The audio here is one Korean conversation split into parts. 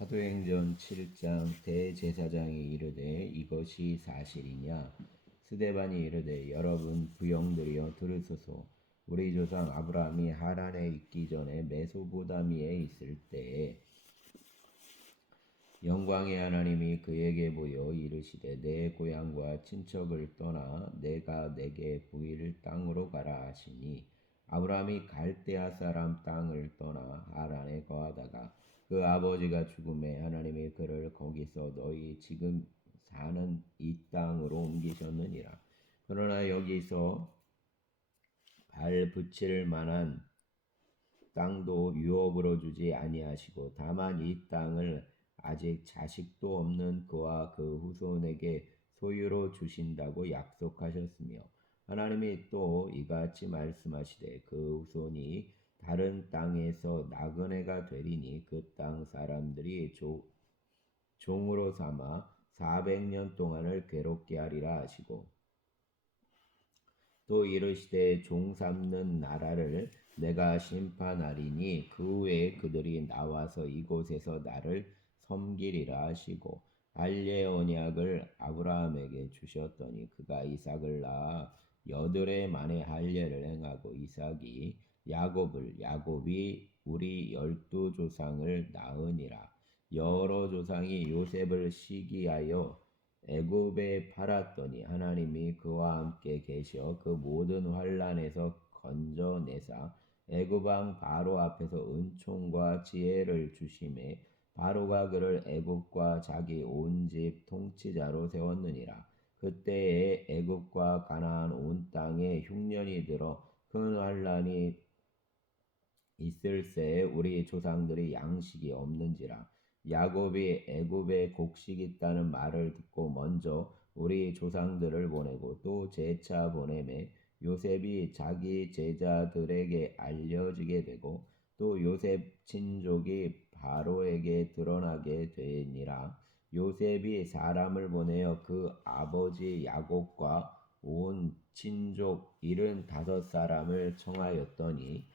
사도행전 7장 대제사장이 이르되 이것이 사실이냐? 스데반이 이르되 여러분 부형들이여 들으소서. 우리 조상 아브라함이 하란에 있기 전에 메소보다미에 있을 때에 영광의 하나님이 그에게 보여 이르시되 내 고향과 친척을 떠나 내가 내게 보일 땅으로 가라 하시니 아브라함이 갈대아 사람 땅을 떠나 하란에 거하다가 그 아버지가 죽음에 하나님이 그를 거기서 너희 지금 사는 이 땅으로 옮기셨느니라. 그러나 여기서 발 붙일 만한 땅도 유업으로 주지 아니하시고 다만 이 땅을 아직 자식도 없는 그와 그 후손에게 소유로 주신다고 약속하셨으며 하나님이 또 이같이 말씀하시되 그 후손이 다른 땅에서 나그네가 되리니 그 땅 사람들이 종으로 삼아 400년 동안을 괴롭게 하리라 하시고 또 이르시되 종 삼는 나라를 내가 심판하리니 그 후에 그들이 나와서 이곳에서 나를 섬기리라 하시고 알레 언약을 아브라함에게 주셨더니 그가 이삭을 낳아 8해 만에 할례를 행하고 이삭이 야곱이 우리 12조상을 낳으니라. 여러 조상이 요셉을 시기하여 애굽에 팔았더니 하나님이 그와 함께 계셔 그 모든 환난에서 건져내사 애굽 왕 바로 앞에서 은총과 지혜를 주심에 바로가 그를 애굽과 자기 온 집 통치자로 세웠느니라. 그때에 애굽과 가나안 온 땅에 흉년이 들어 큰 환난이 있을새 우리 조상들이 양식이 없는지라. 야곱이 애굽에 곡식이 있다는 말을 듣고 먼저 우리 조상들을 보내고 또 재차 보내매 요셉이 자기 제자들에게 알려지게 되고 또 요셉 친족이 바로에게 드러나게 되니라. 요셉이 사람을 보내어 그 아버지 야곱과 온 친족 75사람을 청하였더니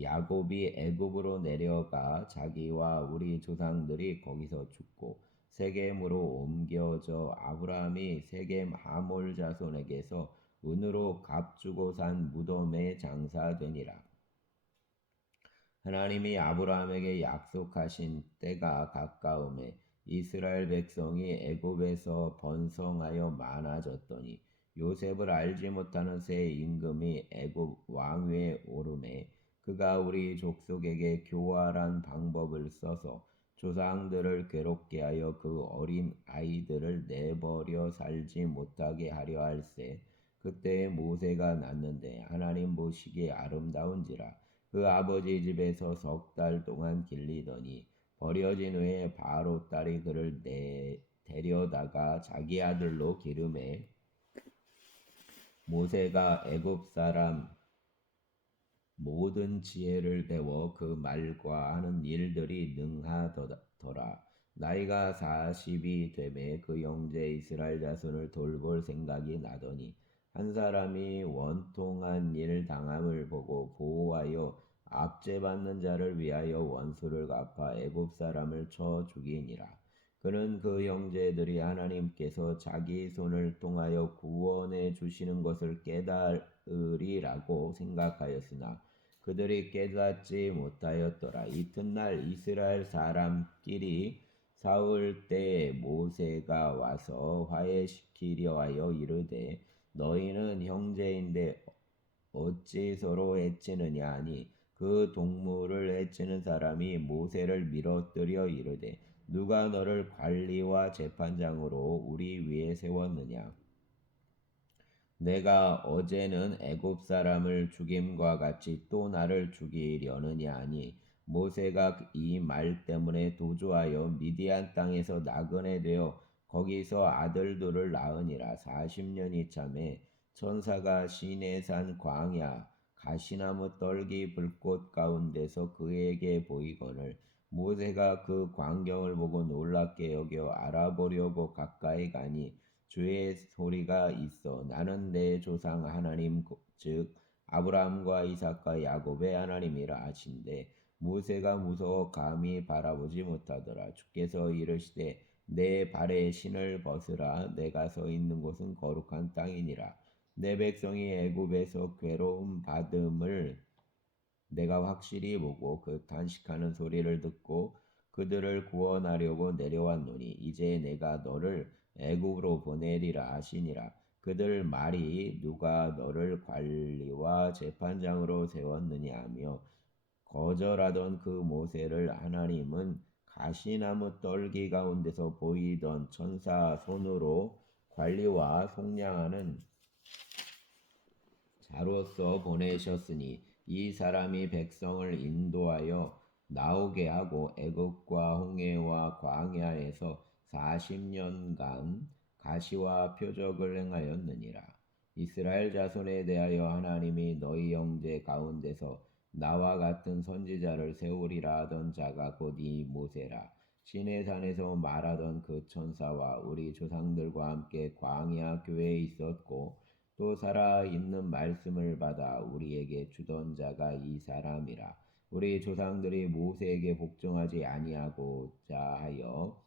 야곱이 애굽으로 내려가 자기와 우리 조상들이 거기서 죽고 세겜으로 옮겨져 아브라함이 세겜 하몰 자손에게서 은으로 값주고 산 무덤에 장사되니라. 하나님이 아브라함에게 약속하신 때가 가까움에 이스라엘 백성이 애굽에서 번성하여 많아졌더니 요셉을 알지 못하는 새 임금이 애굽 왕위에 오르매 그가 우리 족속에게 교활한 방법을 써서 조상들을 괴롭게 하여 그 어린 아이들을 내버려 살지 못하게 하려 할세. 그때에 모세가 났는데 하나님 보시기에 아름다운지라. 그 아버지 집에서 3달 동안 길리더니 버려진 후에 바로 딸이 그를 데려다가 자기 아들로 기르매 모세가 애굽 사람 모든 지혜를 배워 그 말과 하는 일들이 능하더라. 나이가 40이 되매 그 형제 이스라엘 자손을 돌볼 생각이 나더니 한 사람이 원통한 일 당함을 보고 보호하여 압제받는 자를 위하여 원수를 갚아 애굽 사람을 쳐 죽이니라. 그는 그 형제들이 하나님께서 자기 손을 통하여 구원해 주시는 것을 깨달으리라고 생각하였으나 그들이 깨닫지 못하였더라. 이튿날 이스라엘 사람끼리 싸울 때에 모세가 와서 화해시키려 하여 이르되 너희는 형제인데 어찌 서로 해치느냐 하니 그 동물을 해치는 사람이 모세를 밀어뜨려 이르되 누가 너를 관리와 재판장으로 우리 위에 세웠느냐. 내가 어제는 애굽 사람을 죽임과 같이 또 나를 죽이려느냐 하니 모세가 이 말 때문에 도주하여 미디안 땅에서 나그네 되어 거기서 아들들을 낳으니라. 40년이 참에 천사가 시내산 광야 가시나무 떨기 불꽃 가운데서 그에게 보이거늘 모세가 그 광경을 보고 놀랍게 여겨 알아보려고 가까이 가니 주의 소리가 있어 나는 내 조상 하나님 즉 아브라함과 이삭과 야곱의 하나님이라 하신대 모세가 무서워 감히 바라보지 못하더라. 주께서 이르시되 내 발에 신을 벗으라. 내가 서 있는 곳은 거룩한 땅이니라. 내 백성이 애굽에서 괴로움 받음을 내가 확실히 보고 그 탄식하는 소리를 듣고 그들을 구원하려고 내려왔노니 이제 내가 너를 애굽으로 보내리라 하시니라. 그들 말이 누가 너를 관리와 재판장으로 세웠느냐 하며 거절하던 그 모세를 하나님은 가시나무 떨기 가운데서 보이던 천사 손으로 관리와 속량하는 자로서 보내셨으니 이 사람이 백성을 인도하여 나오게 하고 애굽과 홍해와 광야에서 40년간 가시와 표적을 행하였느니라. 이스라엘 자손에 대하여 하나님이 너희 형제 가운데서 나와 같은 선지자를 세우리라 하던 자가 곧 이 모세라. 시내산에서 말하던 그 천사와 우리 조상들과 함께 광야 교회에 있었고 또 살아있는 말씀을 받아 우리에게 주던 자가 이 사람이라. 우리 조상들이 모세에게 복종하지 아니하고자 하여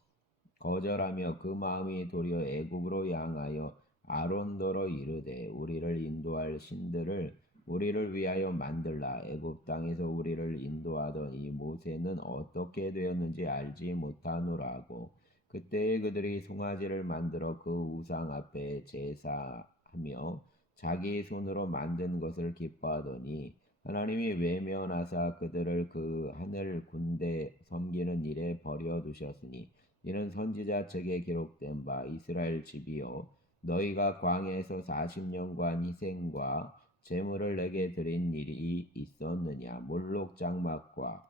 거절하며 그 마음이 도리어 애굽으로 향하여 아론더러 이르되 우리를 인도할 신들을 우리를 위하여 만들라. 애굽 땅에서 우리를 인도하던 이 모세는 어떻게 되었는지 알지 못하노라 하고 그때에 그들이 송아지를 만들어 그 우상 앞에 제사하며 자기 손으로 만든 것을 기뻐하더니 하나님이 외면하사 그들을 그 하늘 군대 섬기는 일에 버려두셨으니 이는 선지자 책에 기록된 바 이스라엘 집이요 너희가 광야에서 40년간 희생과 제물을 내게 드린 일이 있었느냐 몰록 장막과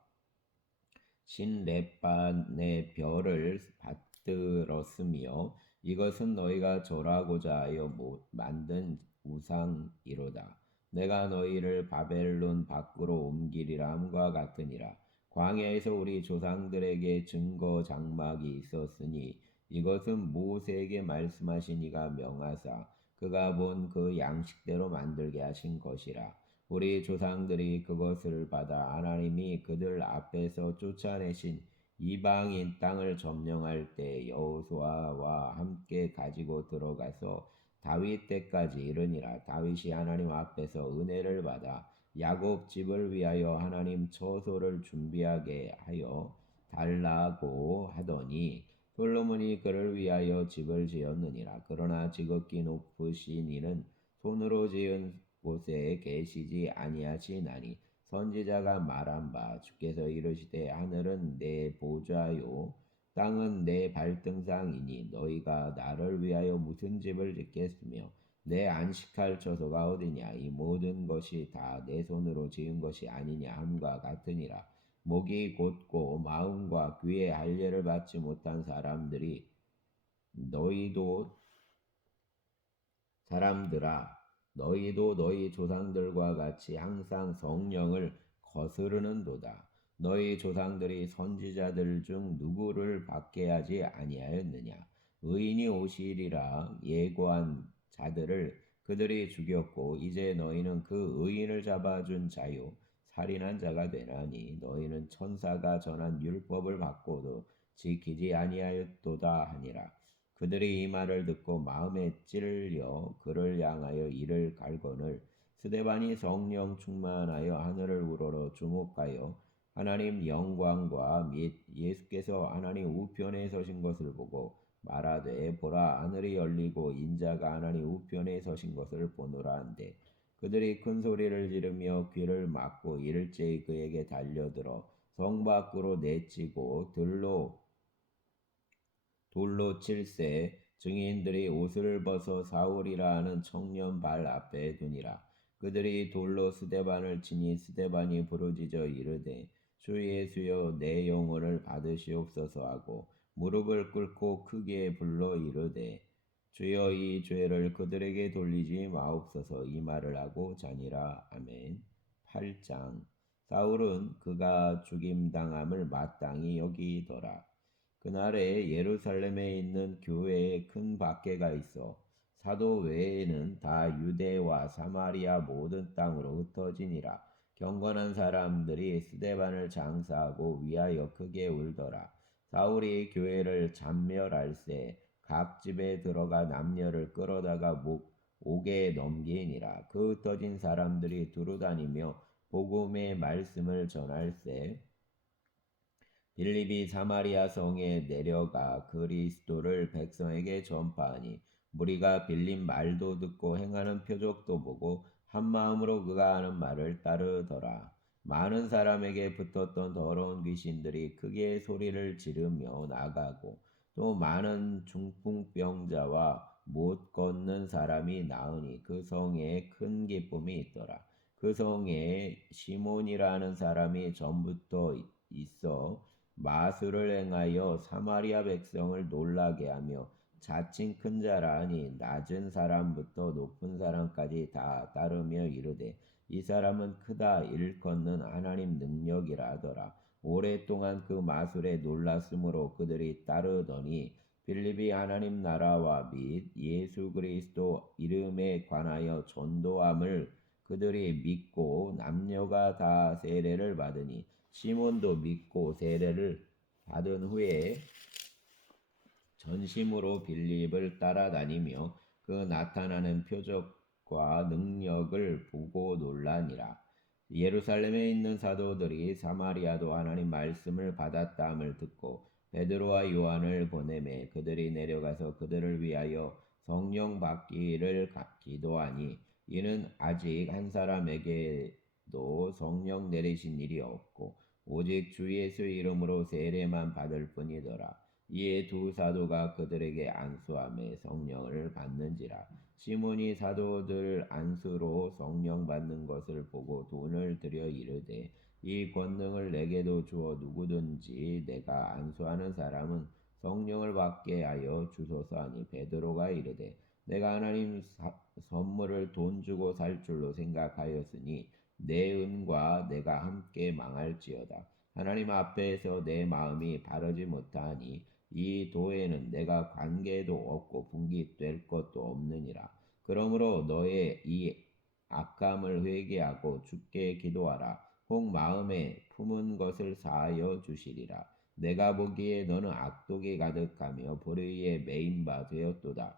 신레반의 별을 받들었으며 이것은 너희가 절하고자 하여 만든 우상이로다. 내가 너희를 바벨론 밖으로 옮기리라 함과 같으니라. 광야에서 우리 조상들에게 증거 장막이 있었으니 이것은 모세에게 말씀하신 이가 명하사 그가 본 그 양식대로 만들게 하신 것이라. 우리 조상들이 그것을 받아 하나님이 그들 앞에서 쫓아내신 이방인 땅을 점령할 때 여호수아와 함께 가지고 들어가서 다윗 때까지 이르니라. 다윗이 하나님 앞에서 은혜를 받아 야곱 집을 위하여 하나님 처소를 준비하게 하여 달라고 하더니 솔로몬이 그를 위하여 집을 지었느니라. 그러나 지극히 높으신 이는 손으로 지은 곳에 계시지 아니하시나니 선지자가 말한 바 주께서 이르시되 하늘은 내 보좌요 땅은 내 발등상이니 너희가 나를 위하여 무슨 집을 짓겠으며 내 안식할 처소가 어디냐 이 모든 것이 다 내 손으로 지은 것이 아니냐 함과 같으니라. 목이 곧고 마음과 귀에 할례를 받지 못한 사람들이 너희도 사람들아 너희도 너희 조상들과 같이 항상 성령을 거스르는도다. 너희 조상들이 선지자들 중 누구를 받게 하지 아니하였느냐. 의인이 오시리라 예고한 자들을 그들이 죽였고 이제 너희는 그 의인을 잡아준 자요 살인한 자가 되나니 너희는 천사가 전한 율법을 받고도 지키지 아니하였도다 하니라. 그들이 이 말을 듣고 마음에 찔려 그를 향하여 이를 갈거늘 스데반이 성령 충만하여 하늘을 우러러 주목하여 하나님 영광과 및 예수께서 하나님 우편에 서신 것을 보고 말하되 보라 하늘이 열리고 인자가 하나님 우편에 서신 것을 보노라 한데 그들이 큰 소리를 지르며 귀를 막고 일제히 그에게 달려들어 성 밖으로 내치고 돌로 칠세 증인들이 옷을 벗어 사울이라 하는 청년 발 앞에 두니라. 그들이 돌로 스데반을 치니 스데반이 부르짖어 이르되 주 예수여 내 영혼을 받으시옵소서 하고 무릎을 꿇고 크게 불러 이르되 주여 이 죄를 그들에게 돌리지 마옵소서 이 말을 하고 자니라. 아멘. 8장 사울은 그가 죽임당함을 마땅히 여기더라. 그날에 예루살렘에 있는 교회에 큰 박해가 있어 사도 외에는 다 유대와 사마리아 모든 땅으로 흩어지니라. 경건한 사람들이 스데반을 장사하고 위하여 크게 울더라. 사울이 교회를 잔멸할세 각 집에 들어가 남녀를 끌어다가 옥에 넘기니라. 그 흩어진 사람들이 두루다니며 복음의 말씀을 전할세 빌립이 사마리아 성에 내려가 그리스도를 백성에게 전파하니 무리가 빌립 말도 듣고 행하는 표적도 보고 한 마음으로 그가 하는 말을 따르더라. 많은 사람에게 붙었던 더러운 귀신들이 크게 소리를 지르며 나가고 또 많은 중풍병자와 못 걷는 사람이 나으니 그 성에 큰 기쁨이 있더라. 그 성에 시몬이라는 사람이 전부터 있어 마술을 행하여 사마리아 백성을 놀라게 하며 자칭 큰 자라 하니 낮은 사람부터 높은 사람까지 다 따르며 이르되 이 사람은 크다 일컫는 하나님 능력이라 하더라. 오랫동안 그 마술에 놀랐으므로 그들이 따르더니 빌립이 하나님 나라와 및 예수 그리스도 이름에 관하여 전도함을 그들이 믿고 남녀가 다 세례를 받으니 시몬도 믿고 세례를 받은 후에 전심으로 빌립을 따라다니며 그 나타나는 표적과 능력을 보고 놀라니라. 예루살렘에 있는 사도들이 사마리아도 하나님 말씀을 받았다함을 듣고 베드로와 요한을 보내매 그들이 내려가서 그들을 위하여 성령 받기를 기도하니 이는 아직 한 사람에게도 성령 내리신 일이 없고 오직 주 예수 이름으로 세례만 받을 뿐이더라. 이에 두 사도가 그들에게 안수하며 성령을 받는지라. 시몬이 사도들 안수로 성령 받는 것을 보고 돈을 들여 이르되 이 권능을 내게도 주어 누구든지 내가 안수하는 사람은 성령을 받게 하여 주소서 하니 베드로가 이르되 내가 하나님 선물을 돈 주고 살 줄로 생각하였으니 내 은과 내가 함께 망할지어다. 하나님 앞에서 내 마음이 바르지 못하니 이 도에는 내가 관계도 없고 분깃될 것도 없느니라. 그러므로 너의 이 악감을 회개하고 주께 기도하라. 혹 마음에 품은 것을 사하여 주시리라. 내가 보기에 너는 악독이 가득하며 불의에 매인 바 되었도다.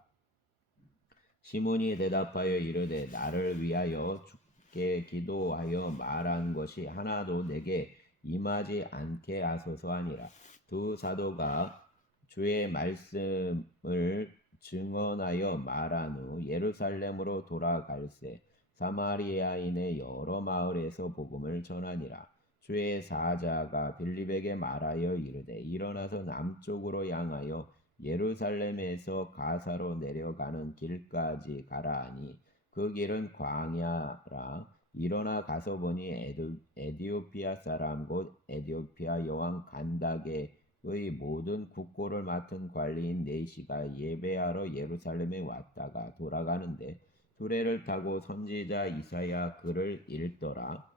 시몬이 대답하여 이르되 나를 위하여 주께 기도하여 말한 것이 하나도 내게 임하지 않게 하소서 하니라. 두 사도가 주의 말씀을 증언하여 말한 후 예루살렘으로 돌아갈새 사마리아인의 여러 마을에서 복음을 전하니라. 주의 사자가 빌립에게 말하여 이르되 일어나서 남쪽으로 향하여 예루살렘에서 가사로 내려가는 길까지 가라 하니 그 길은 광야라. 일어나 가서 보니 에디오피아 사람 곧 에디오피아 여왕 간다게의 모든 국고를 맡은 관리인 네시가 예배하러 예루살렘에 왔다가 돌아가는데 수레를 타고 선지자 이사야 글을 읽더라.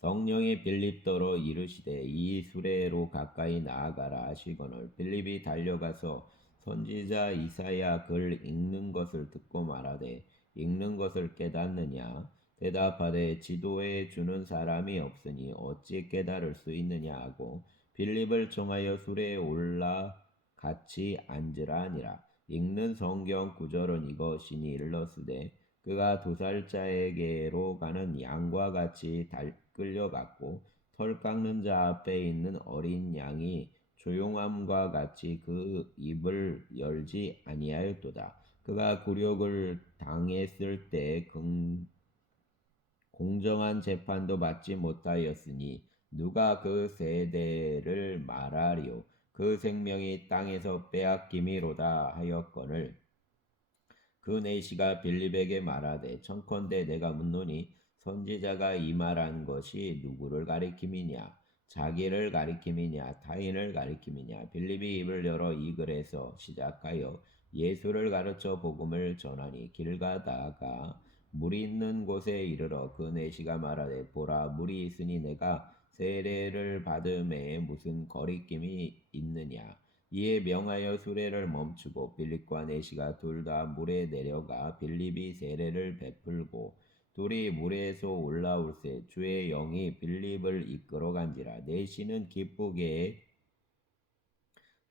성령이 빌립더러 이르시되 이 수레로 가까이 나아가라 하시거늘 빌립이 달려가서 선지자 이사야 글 읽는 것을 듣고 말하되 읽는 것을 깨닫느냐 대답하되 지도해 주는 사람이 없으니 어찌 깨달을 수 있느냐 하고 빌립을 청하여 수레에 올라 같이 앉으라 하니라. 읽는 성경 구절은 이것이니 일러스되 그가 2살짜에게로 가는 양과 같이 끌려갔고 털 깎는 자 앞에 있는 어린 양이 조용함과 같이 그 입을 열지 아니하였도다. 그가 굴욕을 당했을 때 공정한 재판도 받지 못하였으니 누가 그 세대를 말하리요. 그 생명이 땅에서 빼앗김이로다 하였거늘 그 내시가 빌립에게 말하되 청컨대 내가 묻노니 선지자가 이 말한 것이 누구를 가리킴이냐 자기를 가리킴이냐 타인을 가리킴이냐 빌립이 입을 열어 이 글에서 시작하여 예수를 가르쳐 복음을 전하니 길 가다가 물이 있는 곳에 이르러 그 내시가 말하되 보라 물이 있으니 내가 세례를 받음에 무슨 거리낌이 있느냐 이에 명하여 수레를 멈추고 빌립과 내시가 둘 다 물에 내려가 빌립이 세례를 베풀고 둘이 물에서 올라올새 주의 영이 빌립을 이끌어 간지라. 내 신은 기쁘게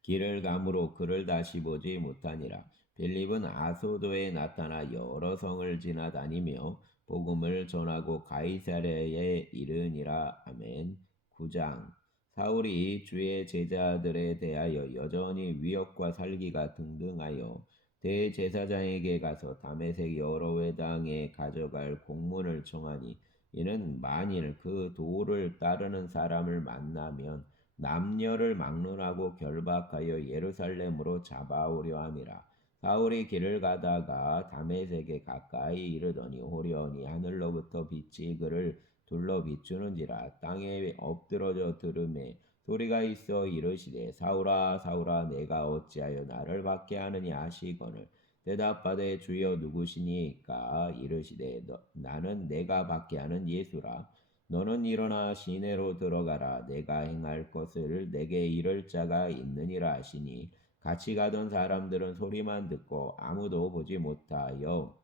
길을 가므로 그를 다시 보지 못하니라. 빌립은 아소도에 나타나 여러 성을 지나다니며 복음을 전하고 가이사랴에 이르니라. 아멘. 9장. 사울이 주의 제자들에 대하여 여전히 위협과 살기가 등등하여 대제사장에게 가서 다메섹 여러 회당에 가져갈 공문을 청하니, 이는 만일 그 도를 따르는 사람을 만나면 남녀를 막론하고 결박하여 예루살렘으로 잡아오려 함이라. 사울이 길을 가다가 다메섹에 가까이 이르더니 호련히 하늘로부터 빛이 그를 둘러 비추는지라. 땅에 엎드러져 들음에 소리가 있어 이르시되, 사울아 사울아, 내가 어찌하여 나를 박해하느냐 하시거늘, 대답하되 주여 누구시니까? 이르시되, 나는 내가 박해하는 예수라. 너는 일어나 시내로 들어가라. 내가 행할 것을 내게 이를 자가 있느니라 하시니, 같이 가던 사람들은 소리만 듣고 아무도 보지 못하여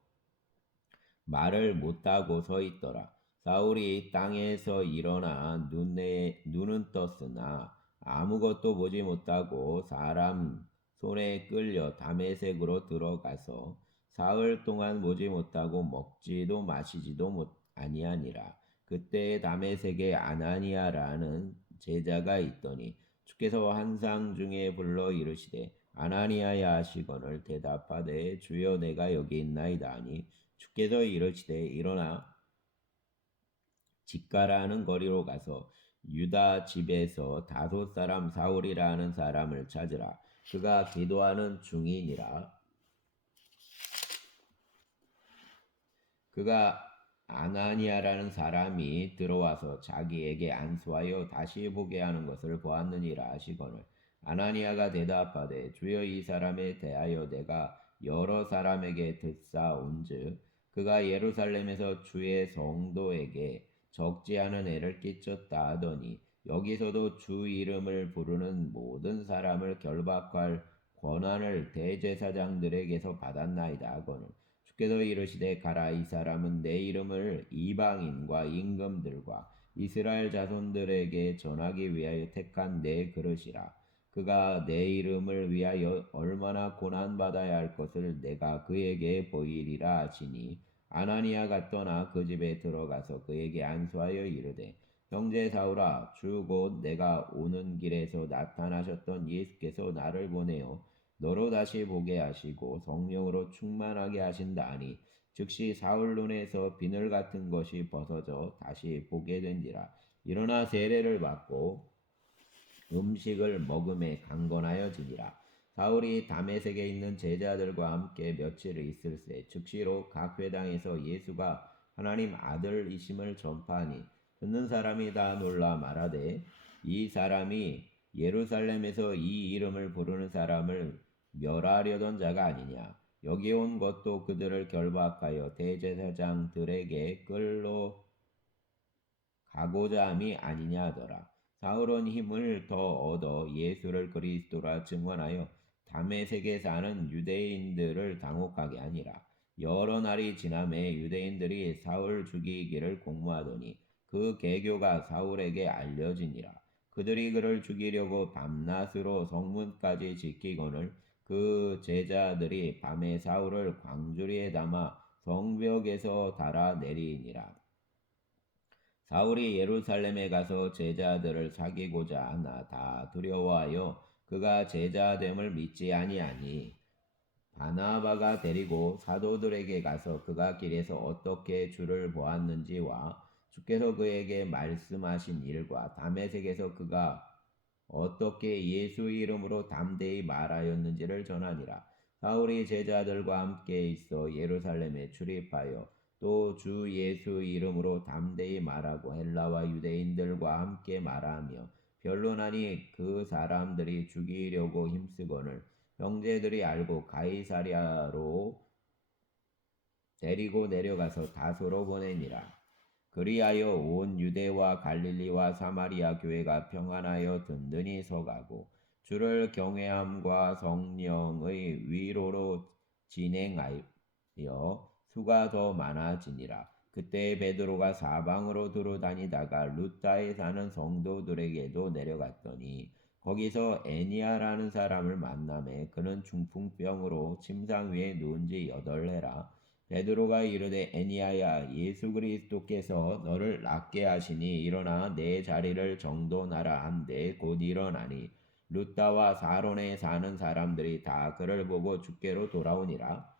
말을 못하고 서 있더라. 사울이 땅에서 일어나 눈은 떴으나 아무것도 보지 못하고 사람 손에 끌려 다메섹으로 들어가서 사흘 동안 보지 못하고 먹지도 마시지도 아니하니라. 그때 다메섹에 아나니아라는 제자가 있더니 주께서 환상 중에 불러 이르시되, 아나니아야 하시거늘, 대답하되 주여 내가 여기 있나이다 하니, 주께서 이르시되, 일어나 직가라는 거리로 가서 유다 집에서 다섯 사람 사울이라는 사람을 찾으라. 그가 기도하는 중이니라. 그가 아나니아라는 사람이 들어와서 자기에게 안수하여 다시 보게 하는 것을 보았느니라 하시거늘, 아나니아가 대답하되, 주여 이 사람에 대하여 내가 여러 사람에게 듣사온즉 그가 예루살렘에서 주의 성도에게 적지 않은 애를 끼쳤다 하더니, 여기서도 주 이름을 부르는 모든 사람을 결박할 권한을 대제사장들에게서 받았나이다 하거늘, 주께서 이르시되, 가라. 이 사람은 내 이름을 이방인과 임금들과 이스라엘 자손들에게 전하기 위하여 택한 내 그릇이라. 그가 내 이름을 위하여 얼마나 고난받아야 할 것을 내가 그에게 보이리라 하시니, 아나니아가 떠나 그 집에 들어가서 그에게 안수하여 이르되, 형제 사울아, 주 곧 내가 오는 길에서 나타나셨던 예수께서 나를 보내어 너로 다시 보게 하시고 성령으로 충만하게 하신다 하니, 즉시 사울 눈에서 비늘 같은 것이 벗어져 다시 보게 된지라. 일어나 세례를 받고 음식을 먹음에 강건하여지니라. 사울이 다메섹에 있는 제자들과 함께 며칠 있을새 즉시로 각 회당에서 예수가 하나님 아들이심을 전파하니, 듣는 사람이 다 놀라 말하되, 이 사람이 예루살렘에서 이 이름을 부르는 사람을 멸하려던 자가 아니냐. 여기 온 것도 그들을 결박하여 대제사장들에게 끌러 가고자 함이 아니냐 하더라. 사울은 힘을 더 얻어 예수를 그리스도라 증언하여 다메섹에 사는 유대인들을 당혹하게 하니라. 여러 날이 지남에 유대인들이 사울 죽이기를 공모하더니 그 계교가 사울에게 알려지니라. 그들이 그를 죽이려고 밤낮으로 성문까지 지키거늘, 그 제자들이 밤에 사울을 광주리에 담아 성벽에서 달아 내리니라. 사울이 예루살렘에 가서 제자들을 사귀고자 하나 다 두려워하여 그가 제자됨을 믿지 아니하니, 바나바가 데리고 사도들에게 가서 그가 길에서 어떻게 주를 보았는지와 주께서 그에게 말씀하신 일과 다메섹에서 그가 어떻게 예수 이름으로 담대히 말하였는지를 전하니라. 사울이 제자들과 함께 있어 예루살렘에 출입하여 또 주 예수 이름으로 담대히 말하고 헬라와 유대인들과 함께 말하며 변론하니, 그 사람들이 죽이려고 힘쓰거늘 형제들이 알고 가이사랴로 데리고 내려가서 다소로 보내니라. 그리하여 온 유대와 갈릴리와 사마리아 교회가 평안하여 든든히 서가고 주를 경외함과 성령의 위로로 진행하여 수가 더 많아지니라. 그때 베드로가 사방으로 두루 다니다가 루타에 사는 성도들에게도 내려갔더니 거기서 애니아라는 사람을 만나매 그는 중풍병으로 침상 위에 누운 지 8해라. 베드로가 이르되 애니아야, 예수 그리스도께서 너를 낫게 하시니 일어나 내 자리를 정돈하라 한데 곧 일어나니 루타와 사론에 사는 사람들이 다 그를 보고 주께로 돌아오니라.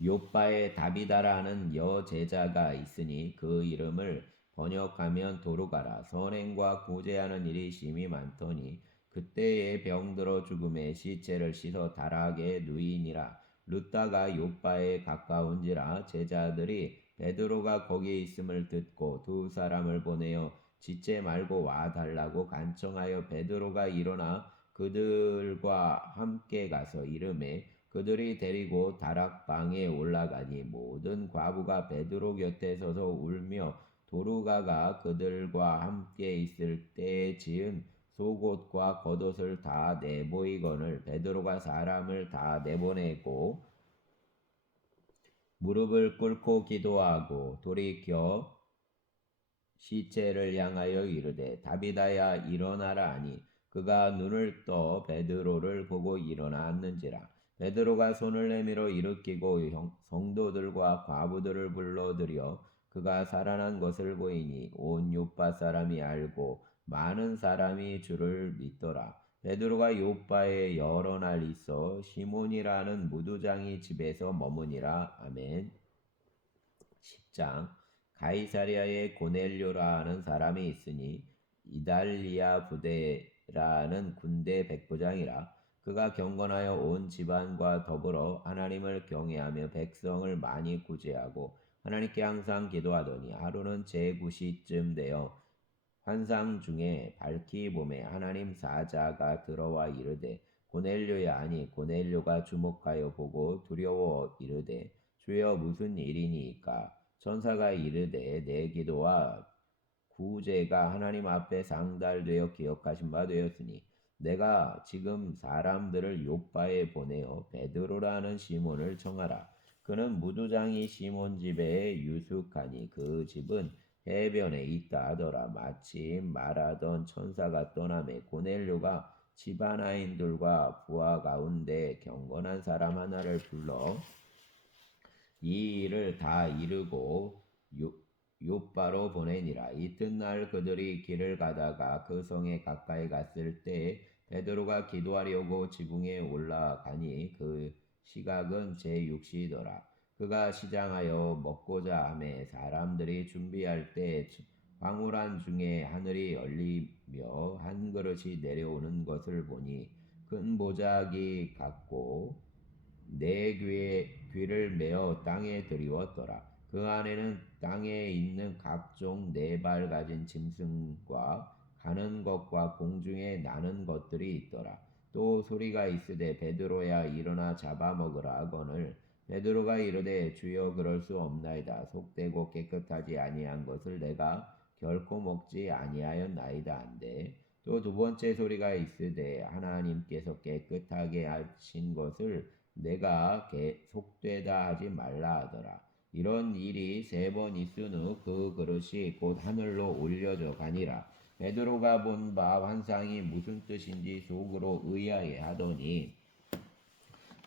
요빠에 다비다라는 여제자가 있으니 그 이름을 번역하면 도루가라. 선행과 구제하는 일이 심히 많더니 그때에 병들어 죽음에 시체를 씻어 다락에 누이니라. 루다가 요빠에 가까운지라 제자들이 베드로가 거기에 있음을 듣고 두 사람을 보내어 지체 말고 와 달라고 간청하여 베드로가 일어나 그들과 함께 가서 이르매 그들이 데리고 다락방에 올라가니 모든 과부가 베드로 곁에 서서 울며 도루가가 그들과 함께 있을 때에 지은 속옷과 겉옷을 다 내보이거늘 베드로가 사람을 다 내보내고 무릎을 꿇고 기도하고 돌이켜 시체를 향하여 이르되 다비다야 일어나라 하니 그가 눈을 떠 베드로를 보고 일어나 앉는지라. 베드로가 손을 내밀어 일으키고 성도들과 과부들을 불러들여 그가 살아난 것을 보이니 온 요파 사람이 알고 많은 사람이 주를 믿더라. 베드로가 요파에 여러 날 있어 시몬이라는 무두장이 집에서 머무니라. 아멘. 10장. 가이사랴에 고넬료라 하는 사람이 있으니 이달리아 부대라는 군대 백부장이라. 그가 경건하여 온 집안과 더불어 하나님을 경외하며 백성을 많이 구제하고 하나님께 항상 기도하더니 하루는 제9시쯤 되어 환상 중에 밝히 봄에 하나님 사자가 들어와 이르되 고넬료야 하니 고넬료가 주목하여 보고 두려워 이르되 주여 무슨 일이니이까. 천사가 이르되 내 기도와 구제가 하나님 앞에 상달되어 기억하신 바 되었으니 내가 지금 사람들을 요빠에 보내어 베드로라는 시몬을 청하라. 그는 무두장이 시몬 집에 유숙하니 그 집은 해변에 있다 하더라. 마침 말하던 천사가 떠나매 고넬료가 집안아인들과 부하 가운데 경건한 사람 하나를 불러 이 일을 다 이루고 요바로 보내니라. 이튿날 그들이 길을 가다가 그 성에 가까이 갔을 때 베드로가 기도하려고 지붕에 올라가니 그 시각은 제6시더라. 그가 시장하여 먹고자 하매 사람들이 준비할 때 황홀한 중에 하늘이 열리며 한 그릇이 내려오는 것을 보니 큰 보자기 같고 내 귀를 메어 땅에 들이웠더라. 그 안에는 땅에 있는 각종 네 발 가진 짐승과 가는 것과 공중에 나는 것들이 있더라. 또 소리가 있으되 베드로야 일어나 잡아먹으라 하거늘 베드로가 이르되 주여 그럴 수 없나이다. 속되고 깨끗하지 아니한 것을 내가 결코 먹지 아니하였나이다 한데 또 두 번째 소리가 있으되 하나님께서 깨끗하게 하신 것을 내가 속되다 하지 말라 하더라. 이런 일이 3번 있은 후 그 그릇이 곧 하늘로 올려져 가니라. 베드로가 본 바 환상이 무슨 뜻인지 속으로 의아해 하더니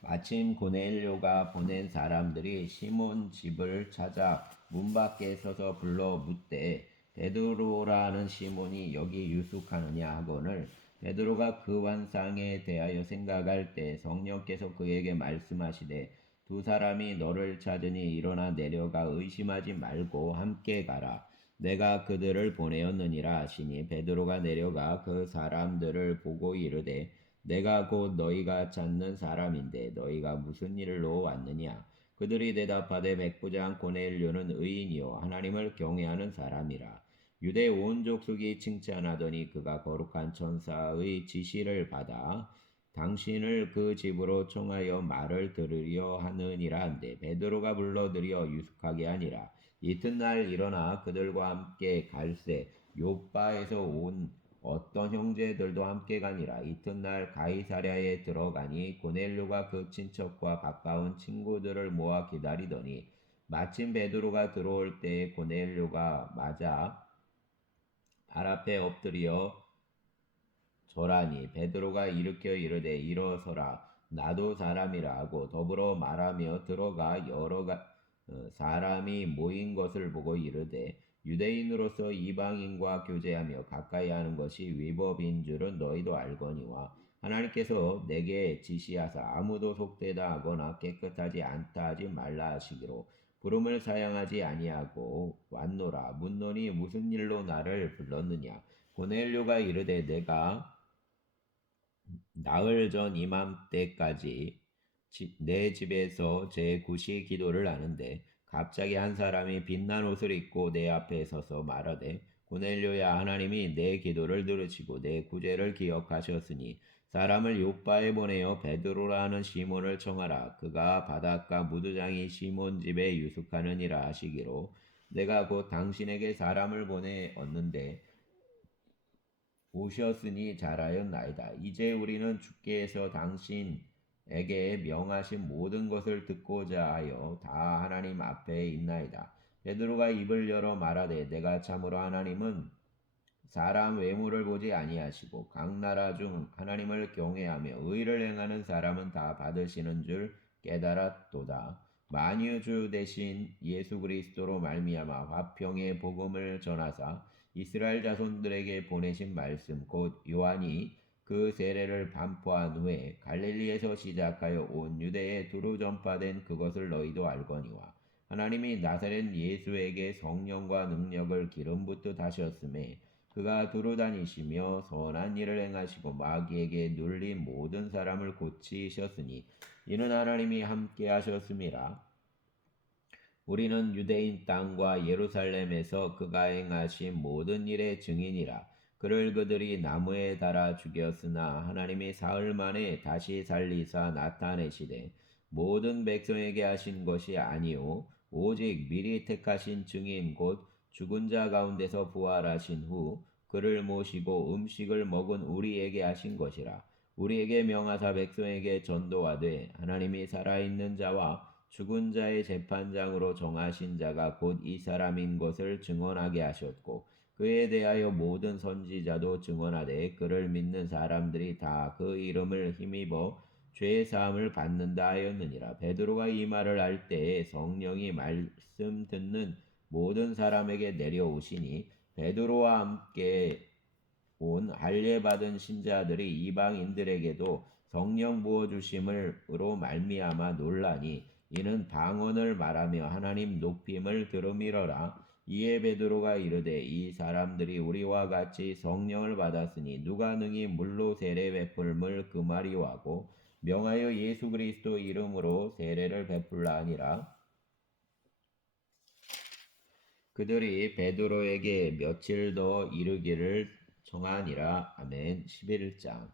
마침 고넬료가 보낸 사람들이 시몬 집을 찾아 문 밖에 서서 불러 묻되 베드로라는 시몬이 여기 유숙하느냐 하거늘 베드로가 그 환상에 대하여 생각할 때 성령께서 그에게 말씀하시되 두 사람이 너를 찾으니 일어나 내려가 의심하지 말고 함께 가라. 내가 그들을 보내었느니라 하시니 베드로가 내려가 그 사람들을 보고 이르되 내가 곧 너희가 찾는 사람인데 너희가 무슨 일로 왔느냐. 그들이 대답하되 백부장 고넬료는 의인이요 하나님을 경외하는 사람이라. 유대 온 족속이 칭찬하더니 그가 거룩한 천사의 지시를 받아 당신을 그 집으로 청하여 말을 들으려 하느니라 한데 베드로가 불러들여 유숙하게 하니라. 이튿날 일어나 그들과 함께 갈새 요바에서 온 어떤 형제들도 함께 가니라. 이튿날 가이사랴에 들어가니 고넬료가 그 친척과 가까운 친구들을 모아 기다리더니 마침 베드로가 들어올 때 고넬료가 맞아 발 앞에 엎드려 절하니 베드로가 일으켜 이르되 일어서라 나도 사람이라 하고 더불어 말하며 들어가 사람이 모인 것을 보고 이르되 유대인으로서 이방인과 교제하며 가까이 하는 것이 위법인 줄은 너희도 알거니와 하나님께서 내게 지시하사 아무도 속되다 하거나 깨끗하지 않다 하지 말라 하시기로 부름을 사양하지 아니하고 왔노라. 묻노니 무슨 일로 나를 불렀느냐. 고넬료가 이르되 내가 나흘 전 이맘때까지 내 집에서 제9시 기도를 하는데 갑자기 한 사람이 빛난 옷을 입고 내 앞에 서서 말하되 고넬료야 하나님이 내 기도를 들으시고 내 구제를 기억하셨으니 사람을 요바에 보내어 베드로라 하는 시몬을 청하라. 그가 바닷가 무두장이 시몬 집에 유숙하느니라 하시기로 내가 곧 당신에게 사람을 보내었는데 오셨으니 잘하였나이다. 이제 우리는 주께서 당신에게 명하신 모든 것을 듣고자 하여 다 하나님 앞에 있나이다. 베드로가 입을 열어 말하되 내가 참으로 하나님은 사람 외모를 보지 아니하시고 각 나라 중 하나님을 경외하며 의를 행하는 사람은 다 받으시는 줄 깨달았도다. 만유 주 대신 예수 그리스도로 말미암아 화평의 복음을 전하사 이스라엘 자손들에게 보내신 말씀 곧 요한이 그 세례를 반포한 후에 갈릴리에서 시작하여 온 유대에 두루 전파된 그것을 너희도 알거니와 하나님이 나사렛 예수에게 성령과 능력을 기름 붓듯 하셨음에 그가 두루 다니시며 선한 일을 행하시고 마귀에게 눌린 모든 사람을 고치셨으니 이는 하나님이 함께 하셨음이라. 우리는 유대인 땅과 예루살렘에서 그가 행하신 모든 일의 증인이라. 그를 그들이 나무에 달아 죽였으나 하나님이 사흘 만에 다시 살리사 나타내시되 모든 백성에게 하신 것이 아니요 오직 미리 택하신 증인 곧 죽은 자 가운데서 부활하신 후 그를 모시고 음식을 먹은 우리에게 하신 것이라. 우리에게 명하사 백성에게 전도하되 하나님이 살아있는 자와 죽은 자의 재판장으로 정하신 자가 곧 이 사람인 것을 증언하게 하셨고 그에 대하여 모든 선지자도 증언하되 그를 믿는 사람들이 다 그 이름을 힘입어 죄 사함을 받는다 하였느니라. 베드로가 이 말을 할 때에 성령이 말씀 듣는 모든 사람에게 내려오시니 베드로와 함께 온 할례 받은 신자들이 이방인들에게도 성령 부어 주심으로 말미암아 놀라니 이는 방언을 말하며 하나님 높임을 들음이러라. 이에 베드로가 이르되 이 사람들이 우리와 같이 성령을 받았으니 누가 능히 물로 세례 베풀음을 금하리오하고 명하여 예수 그리스도 이름으로 세례를 베풀라 하니라. 그들이 베드로에게 며칠 더 이르기를 청하니라. 아멘. 11장.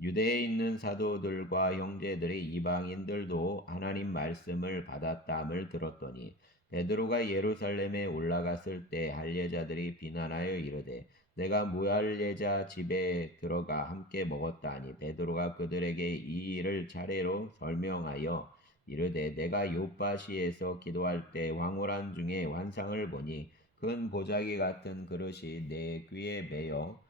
유대에 있는 사도들과 형제들이 이방인들도 하나님 말씀을 받았다함을 들었더니 베드로가 예루살렘에 올라갔을 때 할례자들이 비난하여 이르되 내가 무할례자 집에 들어가 함께 먹었다 하니 베드로가 그들에게 이 일을 차례로 설명하여 이르되 내가 요파시에서 기도할 때 황홀한 중에 환상을 보니 큰 보자기 같은 그릇이 내 귀에 매여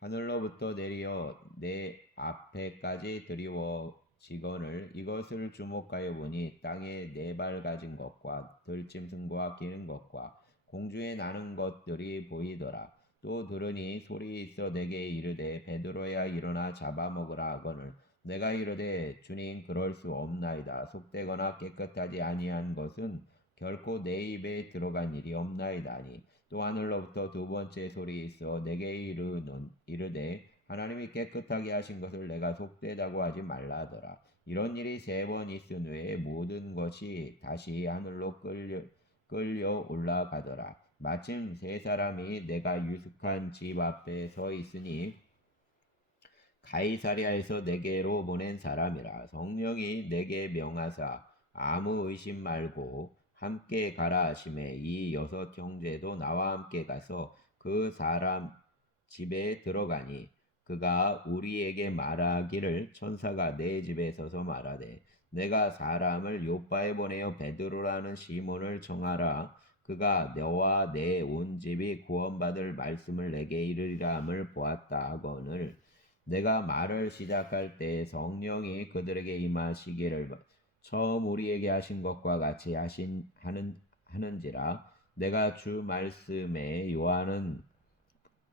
하늘로부터 내려 내 앞에까지 드리워지거늘 이것을 주목하여 보니 땅에 네 발 가진 것과 들짐승과 기는 것과 공중에 나는 것들이 보이더라. 또 들으니 소리 있어 내게 이르되 베드로야 일어나 잡아먹으라 하거늘 내가 이르되 주님 그럴 수 없나이다. 속되거나 깨끗하지 아니한 것은 결코 내 입에 들어간 일이 없나이다니. 또 하늘로부터 두 번째 소리 있어 내게 이르되 하나님이 깨끗하게 하신 것을 내가 속되다고 하지 말라 하더라. 이런 일이 세 번 있은 후에 모든 것이 다시 하늘로 끌려 올라가더라. 마침 세 사람이 내가 유숙한 집 앞에 서 있으니 가이사랴에서 내게로 보낸 사람이라. 성령이 내게 명하사 아무 의심 말고 함께 가라 하심에 이 여섯 형제도 나와 함께 가서 그 사람 집에 들어가니 그가 우리에게 말하기를 천사가 내 집에 서서 말하되 내가 사람을 요바에 보내어 베드로라는 시몬을 청하라. 그가 너와 내 온 집이 구원받을 말씀을 내게 이르리라 함을 보았다 하거늘 내가 말을 시작할 때 성령이 그들에게 임하시기를 처음 우리에게 하신 것과 같이 하는지라. 내가 주 말씀에 요한은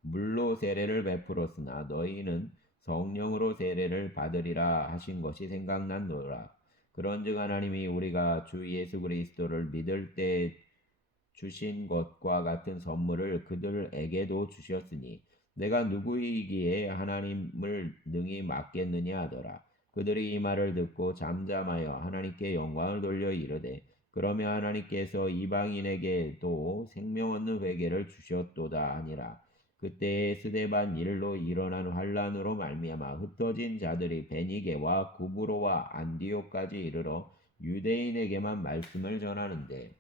물로 세례를 베풀었으나 너희는 성령으로 세례를 받으리라 하신 것이 생각난노라. 그런즉 하나님이 우리가 주 예수 그리스도를 믿을 때 주신 것과 같은 선물을 그들에게도 주셨으니 내가 누구이기에 하나님을 능히 맡겠느냐 하더라. 그들이 이 말을 듣고 잠잠하여 하나님께 영광을 돌려 이르되 그러면 하나님께서 이방인에게도 생명 얻는 회개를 주셨도다 하니라. 그때에 스데반 일로 일어난 환란으로 말미암아 흩어진 자들이 베니게와 구브로와 안디옥까지 이르러 유대인에게만 말씀을 전하는데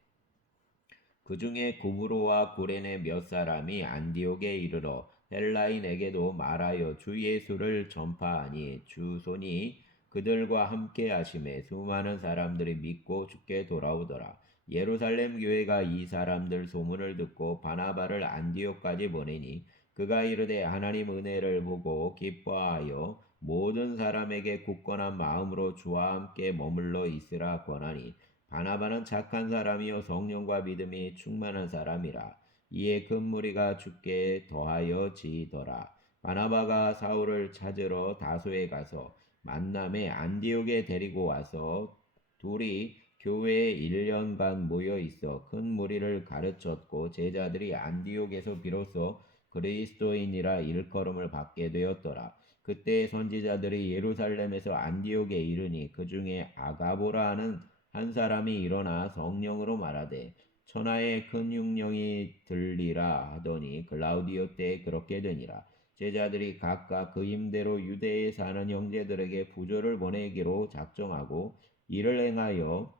그 중에 구브로와 구레네 몇 사람이 안디옥에 이르러 헬라인에게도 말하여 주 예수를 전파하니 주 손이 그들과 함께 하심에 수많은 사람들이 믿고 주께 돌아오더라. 예루살렘 교회가 이 사람들 소문을 듣고 바나바를 안디옥까지 보내니 그가 이르되 하나님 은혜를 보고 기뻐하여 모든 사람에게 굳건한 마음으로 주와 함께 머물러 있으라 권하니 바나바는 착한 사람이요 성령과 믿음이 충만한 사람이라. 이에 큰 무리가 주께 더하여 지더라. 바나바가 사울을 찾으러 다소에 가서 만남에 안디옥에 데리고 와서 둘이 교회에 1년간 모여 있어 큰 무리를 가르쳤고 제자들이 안디옥에서 비로소 그리스도인이라 일컬음을 받게 되었더라. 그때 선지자들이 예루살렘에서 안디옥에 이르니 그 중에 아가보라 하는 한 사람이 일어나 성령으로 말하되 천하에 큰 흉령이 들리라 하더니 글라우디오 때에 그렇게 되니라. 제자들이 각각 그 임대로 유대에 사는 형제들에게 부조를 보내기로 작정하고 이를 행하여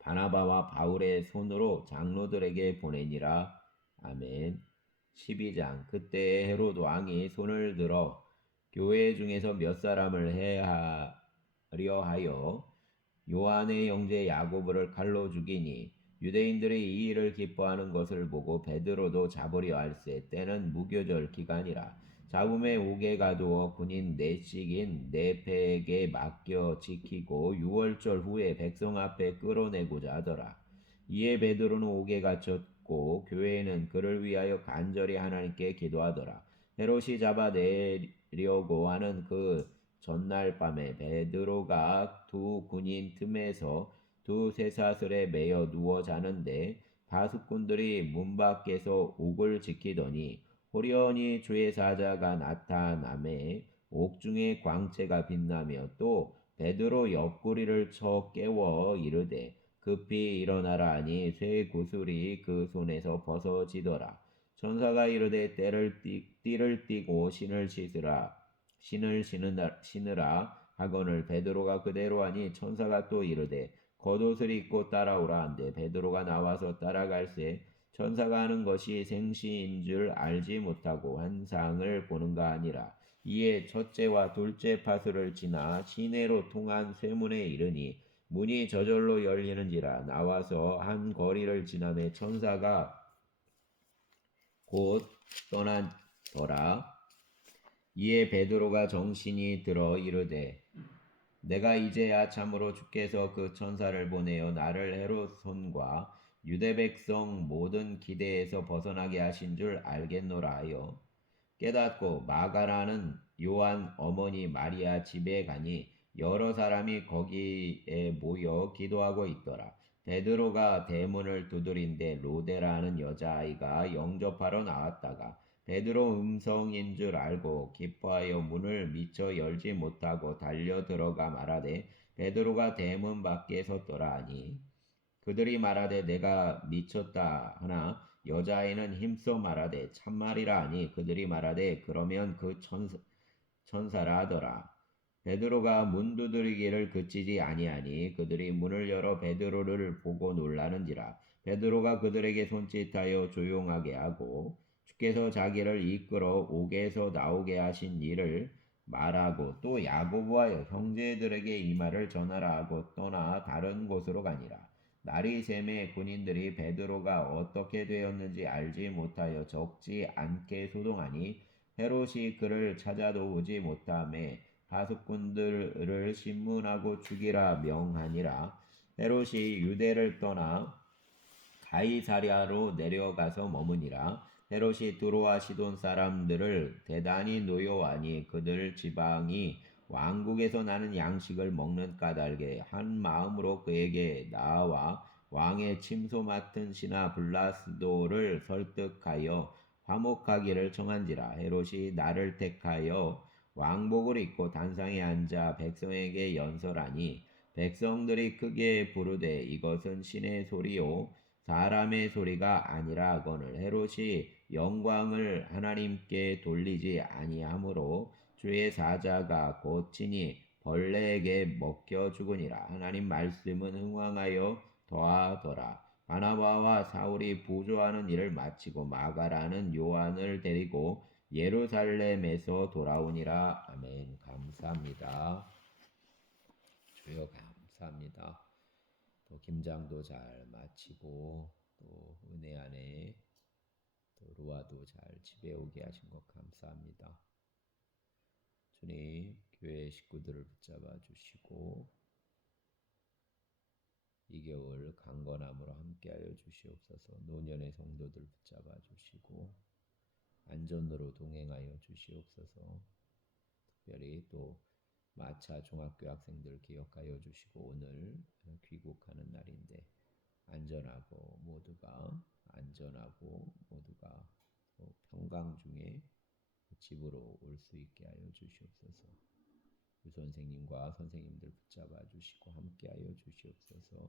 바나바와 바울의 손으로 장로들에게 보내니라. 아멘. 12장. 그때 헤롯 왕이 손을 들어 교회 중에서 몇 사람을 해하려 하여 요한의 형제 야고보를 칼로 죽이니 유대인들이 이 일을 기뻐하는 것을 보고 베드로도 잡으려 할세. 때는 무교절 기간이라. 잡음에 옥에 가두어 군인 넷씩인 네패에게 맡겨 지키고 유월절 후에 백성 앞에 끌어내고자 하더라. 이에 베드로는 옥에 갇혔고 교회는 그를 위하여 간절히 하나님께 기도하더라. 헤롯이 잡아내려고 하는 그 전날 밤에 베드로가 두 군인 틈에서 두 쇠사슬에 매여 누워 자는데 가축꾼들이 문 밖에서 옥을 지키더니 호련히 주의 사자가 나타나매 옥중에 광채가 빛나며 또 베드로 옆구리를 쳐 깨워 이르되 급히 일어나라 하니 쇠 구슬이 그 손에서 벗어지더라. 천사가 이르되 띠를 띠고 신을 신으라 하거늘 베드로가 그대로 하니 천사가 또 이르되 겉옷을 입고 따라오라 한데 베드로가 나와서 따라갈새 천사가 하는 것이 생시인 줄 알지 못하고 환상을 보는가 하니라. 이에 첫째와 둘째 파수를 지나 시내로 통한 쇠문에 이르니 문이 저절로 열리는지라. 나와서 한 거리를 지나매 천사가 곧 떠나더라. 이에 베드로가 정신이 들어 이르되 내가 이제야 참으로 주께서 그 천사를 보내어 나를 헤롯 손과 유대 백성 모든 기대에서 벗어나게 하신 줄 알겠노라 하여 깨닫고 마가라는 요한 어머니 마리아 집에 가니 여러 사람이 거기에 모여 기도하고 있더라. 베드로가 대문을 두드린데 로데라는 여자아이가 영접하러 나왔다가 베드로 음성인 줄 알고 기뻐하여 문을 미처 열지 못하고 달려 들어가 말하되 베드로가 대문 밖에 섰더라 하니 그들이 말하되 내가 미쳤다 하나 여자아이는 힘써 말하되 참말이라 하니 그들이 말하되 그러면 그 천사라 하더라. 베드로가 문 두드리기를 그치지 아니하니 그들이 문을 열어 베드로를 보고 놀라는지라. 베드로가 그들에게 손짓하여 조용하게 하고 주께서 자기를 이끌어 옥에서 나오게 하신 일을 말하고 또 야고보와 형제들에게 이 말을 전하라 하고 떠나 다른 곳으로 가니라. 날이 샘에 군인들이 베드로가 어떻게 되었는지 알지 못하여 적지 않게 소동하니 헤롯이 그를 찾아도 오지 못하매 하숙꾼들을 신문하고 죽이라 명하니라. 헤롯이 유대를 떠나 가이사랴로 내려가서 머무니라. 헤롯이 두로와 시돈 사람들을 대단히 노여워하니 그들 지방이 왕국에서 나는 양식을 먹는 까닭에 한 마음으로 그에게 나와 왕의 침소 맡은 신하 블라스도를 설득하여 화목하기를 청한지라. 헤롯이 나를 택하여 왕복을 입고 단상에 앉아 백성에게 연설하니 백성들이 크게 부르되 이것은 신의 소리요 사람의 소리가 아니라 하거늘. 헤롯이 영광을 하나님께 돌리지 아니하므로 주의 사자가 곧 친히 벌레에게 먹혀 죽으니라. 하나님 말씀은 흥왕하여 더하더라. 바나바와 사울이 부조하는 일을 마치고 마가라는 요한을 데리고 예루살렘에서 돌아오니라. 아멘. 감사합니다. 주여 감사합니다. 또 김장도 잘 마치고 또 은혜 안에 또 루아도 잘 집에 오게 하신 것 감사합니다. 주님 교회 식구들을 붙잡아 주시고 이 겨울 강건함으로 함께하여 주시옵소서. 노년의 성도들 붙잡아 주시고 안전으로 동행하여 주시옵소서. 특별히 또 마차 중학교 학생들 기억하여 주시고 오늘 귀국하는 날인데 안전하고 모두가 평강 중에 집으로 올 수 있게 하여 주시옵소서. 유 선생님과 선생님들 붙잡아 주시고 함께 하여 주시옵소서.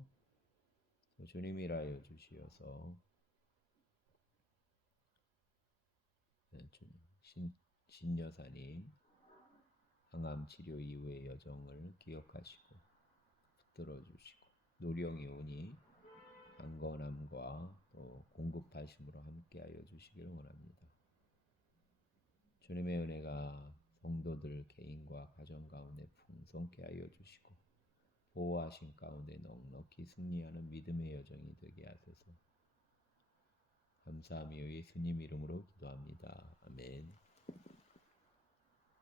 주님이라여 주시어서 신여사님 항암 치료 이후의 여정을 기억하시고 붙들어 주시고 노령이 오니 강건함과 또 공급하심으로 함께하여 주시기를 원합니다. 주님의 은혜가 성도들 개인과 가정 가운데 풍성케 하여 주시고 보호하신 가운데 넉넉히 승리하는 믿음의 여정이 되게 하소서. 감사하며 예수님 이름으로 기도합니다. 아멘.